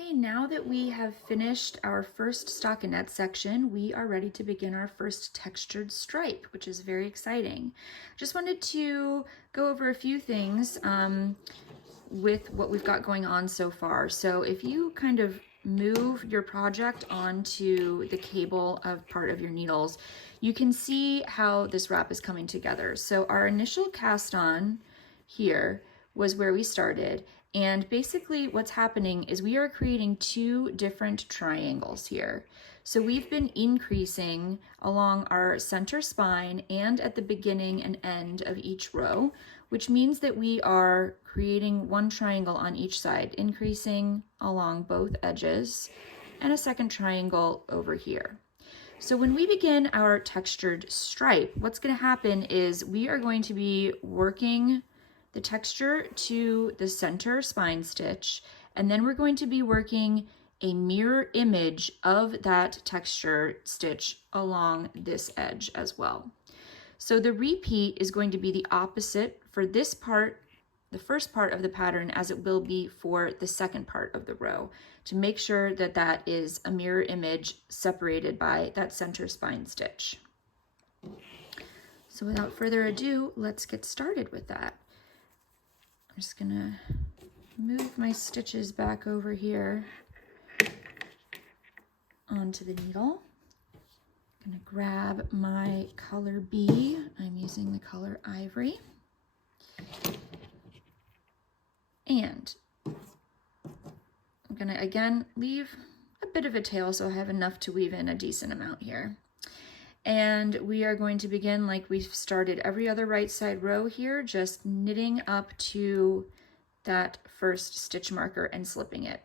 Okay, now that we have finished our first stockinette section, we are ready to begin our first textured stripe, which is very exciting. Just wanted to go over a few things with what we've got going on so far. So if you kind of move your project onto the cable of part of your needles, you can see how this wrap is coming together. So our initial cast on here was where we started. And basically what's happening is we are creating two different triangles here. So we've been increasing along our center spine and at the beginning and end of each row, which means that we are creating one triangle on each side, increasing along both edges, and a second triangle over here. So when we begin our textured stripe, what's going to happen is we are going to be working the texture to the center spine stitch, and then we're going to be working a mirror image of that texture stitch along this edge as well. So the repeat is going to be the opposite for this part, the first part of the pattern, as it will be for the second part of the row, to make sure that that is a mirror image separated by that center spine stitch. So without further ado, let's get started with that. I'm just gonna move my stitches back over here onto the needle. I'm gonna grab my color B. I'm using the color Ivory. And I'm gonna again leave a bit of a tail so I have enough to weave in a decent amount here. And we are going to begin like we've started every other right side row here, just knitting up to that first stitch marker and slipping it.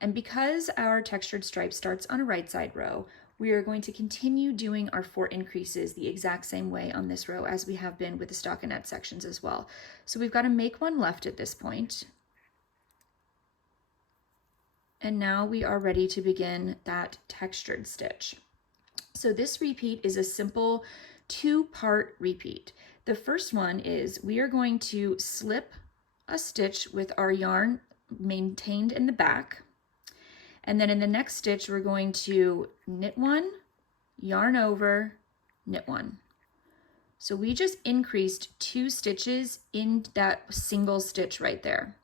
And because our textured stripe starts on a right side row, we are going to continue doing our 4 increases the exact same way on this row as we have been with the stockinette sections as well. So we've got to make one left at this point. And now we are ready to begin that textured stitch. So this repeat is a simple 2-part repeat. The first one is we are going to slip a stitch with our yarn maintained in the back. And then in the next stitch, we're going to knit one, yarn over, knit one. So we just increased 2 stitches in that single stitch right there.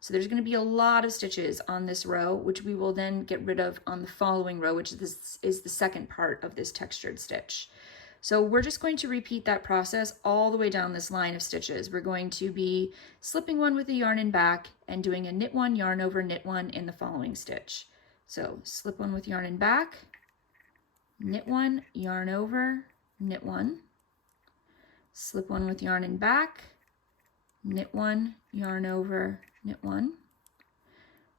So there's going to be a lot of stitches on this row, which we will then get rid of on the following row, which is the second part of this textured stitch. So we're just going to repeat that process all the way down this line of stitches. We're going to be slipping one with the yarn in back and doing a knit one, yarn over, knit one in the following stitch. So slip one with yarn in back, knit one, yarn over, knit one, slip one with yarn in back, knit one, yarn over, knit one,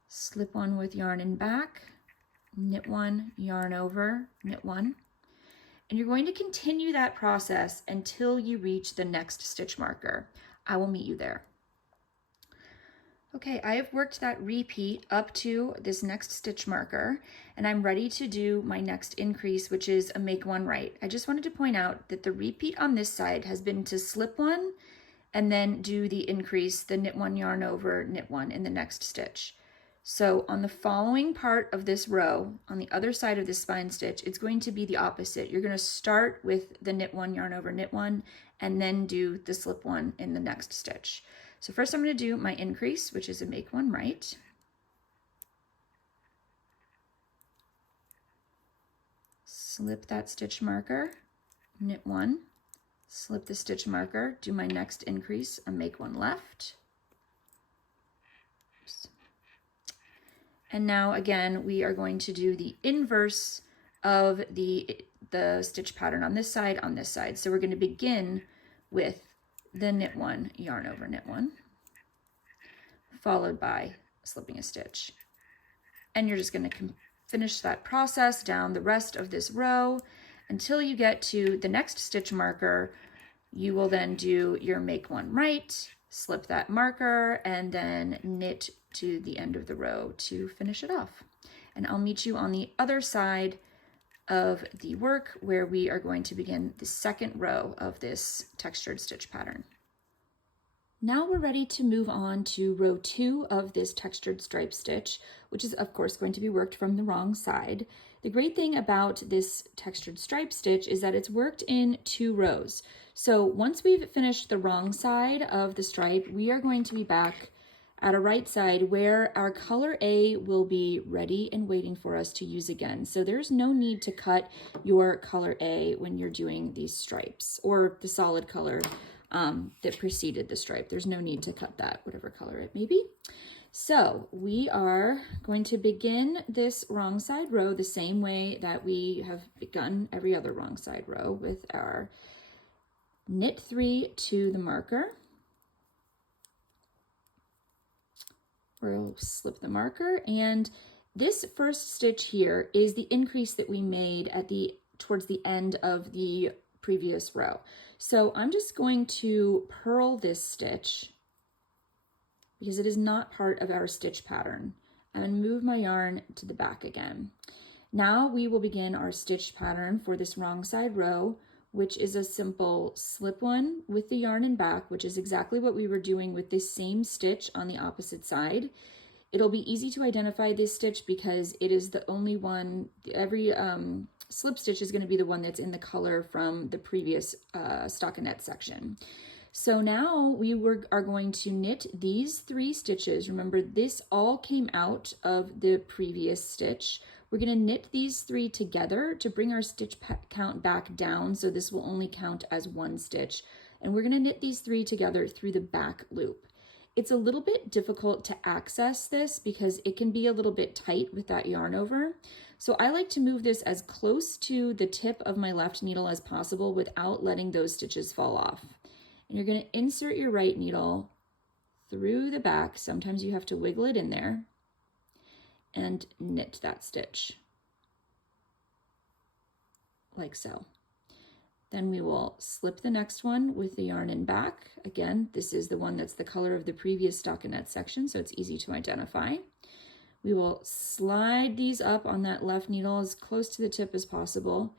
slip one with yarn in back, knit one, yarn over, knit one. And you're going to continue that process until you reach the next stitch marker. I will meet you there. Okay, I have worked that repeat up to this next stitch marker, and I'm ready to do my next increase, which is a make one right. I just wanted to point out that the repeat on this side has been to slip one and then do the increase, the knit one, yarn over, knit one in the next stitch. So on the following part of this row, on the other side of this spine stitch, it's going to be the opposite. You're going to start with the knit one, yarn over, knit one, and then do the slip one in the next stitch. So first I'm going to do my increase, which is a make one right. Slip that stitch marker, knit one, slip the stitch marker, do my next increase, a make one left. Oops. And now again, we are going to do the inverse of the stitch pattern on this side, on this side. So we're going to begin with the knit one, yarn over, knit one, followed by slipping a stitch. And you're just going to finish that process down the rest of this row until you get to the next stitch marker. You will then do your make one right, slip that marker, and then knit to the end of the row to finish it off. And I'll meet you on the other side of the work where we are going to begin the second row of this textured stitch pattern. Now we're ready to move on to row 2 of this textured stripe stitch, which is of course going to be worked from the wrong side. The great thing about this textured stripe stitch is that it's worked in 2 rows. So once we've finished the wrong side of the stripe, we are going to be back at a right side where our color A will be ready and waiting for us to use again. So there's no need to cut your color A when you're doing these stripes, or the solid color that preceded the stripe. There's no need to cut that, whatever color it may be. So we are going to begin this wrong side row the same way that we have begun every other wrong side row, with our knit 3 to the marker. We'll slip the marker, and this first stitch here is the increase that we made at towards the end of the previous row. So I'm just going to purl this stitch because it is not part of our stitch pattern. I'm going to move my yarn to the back again. Now we will begin our stitch pattern for this wrong side row, which is a simple slip one with the yarn in back, which is exactly what we were doing with this same stitch on the opposite side. It'll be easy to identify this stitch because it is the only one, every slip stitch is going to be the one that's in the color from the previous stockinette section. So now are going to knit these 3 stitches. Remember, this all came out of the previous stitch. We're going to knit these 3 together to bring our stitch count back down, so this will only count as 1 stitch. And we're going to knit these 3 together through the back loop. It's a little bit difficult to access this because it can be a little bit tight with that yarn over. So I like to move this as close to the tip of my left needle as possible without letting those stitches fall off. And you're going to insert your right needle through the back. Sometimes you have to wiggle it in there and knit that stitch like so. Then we will slip the next one with the yarn in back. Again, this is the one that's the color of the previous stockinette section, so it's easy to identify. We will slide these up on that left needle as close to the tip as possible,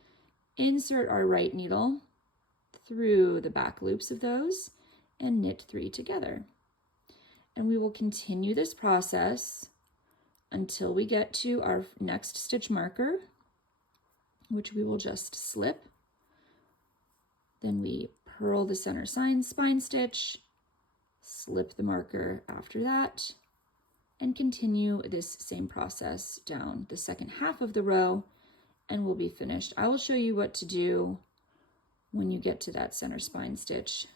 insert our right needle through the back loops of those, and knit 3 together. And we will continue this process until we get to our next stitch marker, which we will just slip. Then we purl the center spine stitch, slip the marker after that, and continue this same process down the second half of the row, and we'll be finished. I will show you what to do when you get to that center spine stitch.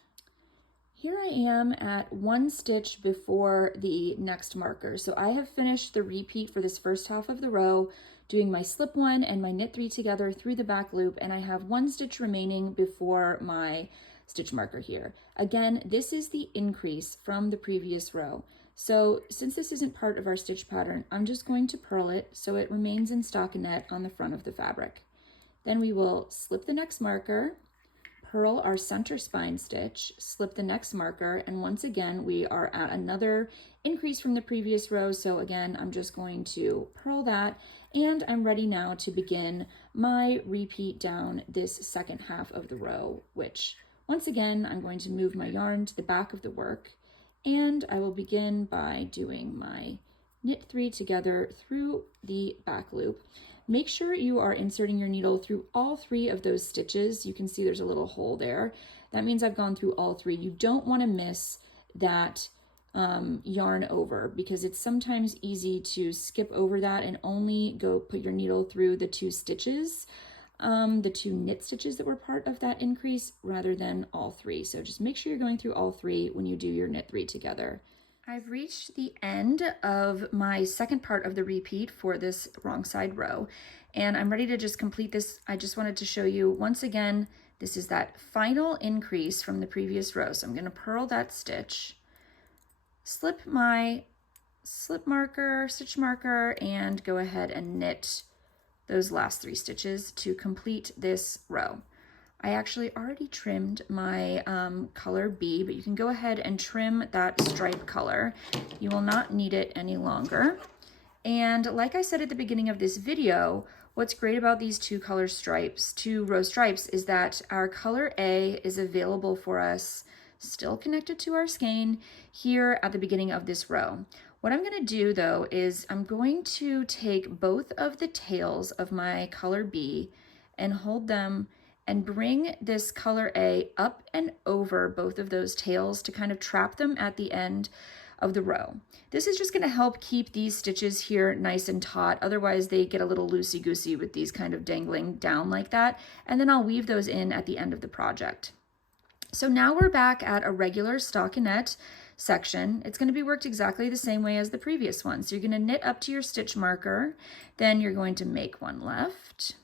Here I am at 1 stitch before the next marker. So I have finished the repeat for this first half of the row, doing my slip 1 and my knit 3 together through the back loop, and I have 1 stitch remaining before my stitch marker here. Again, this is the increase from the previous row. So since this isn't part of our stitch pattern, I'm just going to purl it so it remains in stockinette on the front of the fabric. Then we will slip the next marker, purl our center spine stitch, slip the next marker, and once again we are at another increase from the previous row. So again, I'm just going to purl that, and I'm ready now to begin my repeat down this second half of the row, which once again I'm going to move my yarn to the back of the work, and I will begin by doing my knit 3 together through the back loop. Make sure you are inserting your needle through all 3 of those stitches. You can see there's a little hole there. That means I've gone through all 3. You don't want to miss that yarn over, because it's sometimes easy to skip over that and only go put your needle through the 2 stitches, the 2 knit stitches that were part of that increase, rather than all 3. So just make sure you're going through all 3 when you do your knit 3 together. I've reached the end of my second part of the repeat for this wrong side row, and I'm ready to just complete this. I just wanted to show you once again, this is that final increase from the previous row. So I'm going to purl that stitch, slip my stitch marker, and go ahead and knit those last 3 stitches to complete this row. I actually already trimmed my color B, but you can go ahead and trim that stripe color. You will not need it any longer. And like I said at the beginning of this video, what's great about these 2 row stripes, is that our color A is available for us still connected to our skein here at the beginning of this row. What I'm going to do though is I'm going to take both of the tails of my color B and hold them and bring this color A up and over both of those tails to kind of trap them at the end of the row. This is just going to help keep these stitches here nice and taut. Otherwise they get a little loosey-goosey with these kind of dangling down like that. And then I'll weave those in at the end of the project. So now we're back at a regular stockinette section. It's going to be worked exactly the same way as the previous one. So you're going to knit up to your stitch marker, then you're going to make one left,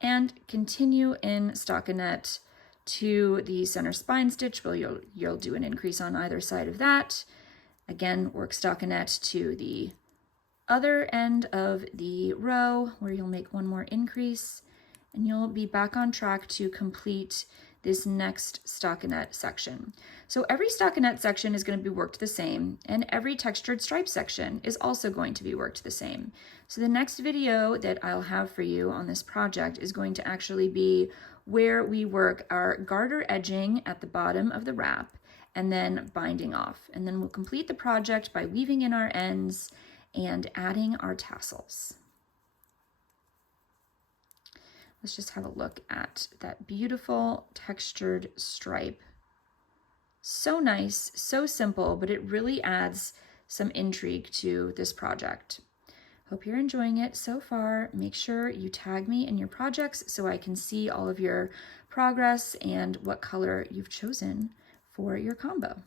and continue in stockinette to the center spine stitch where you'll do an increase on either side of that. Again, work stockinette to the other end of the row where you'll make one more increase, and you'll be back on track to complete this next stockinette section. So every stockinette section is going to be worked the same, and every textured stripe section is also going to be worked the same. So the next video that I'll have for you on this project is going to actually be where we work our garter edging at the bottom of the wrap and then binding off. And then we'll complete the project by weaving in our ends and adding our tassels. Let's just have a look at that beautiful textured stripe. So nice, so simple, but it really adds some intrigue to this project. Hope you're enjoying it so far. Make sure you tag me in your projects so I can see all of your progress and what color you've chosen for your combo.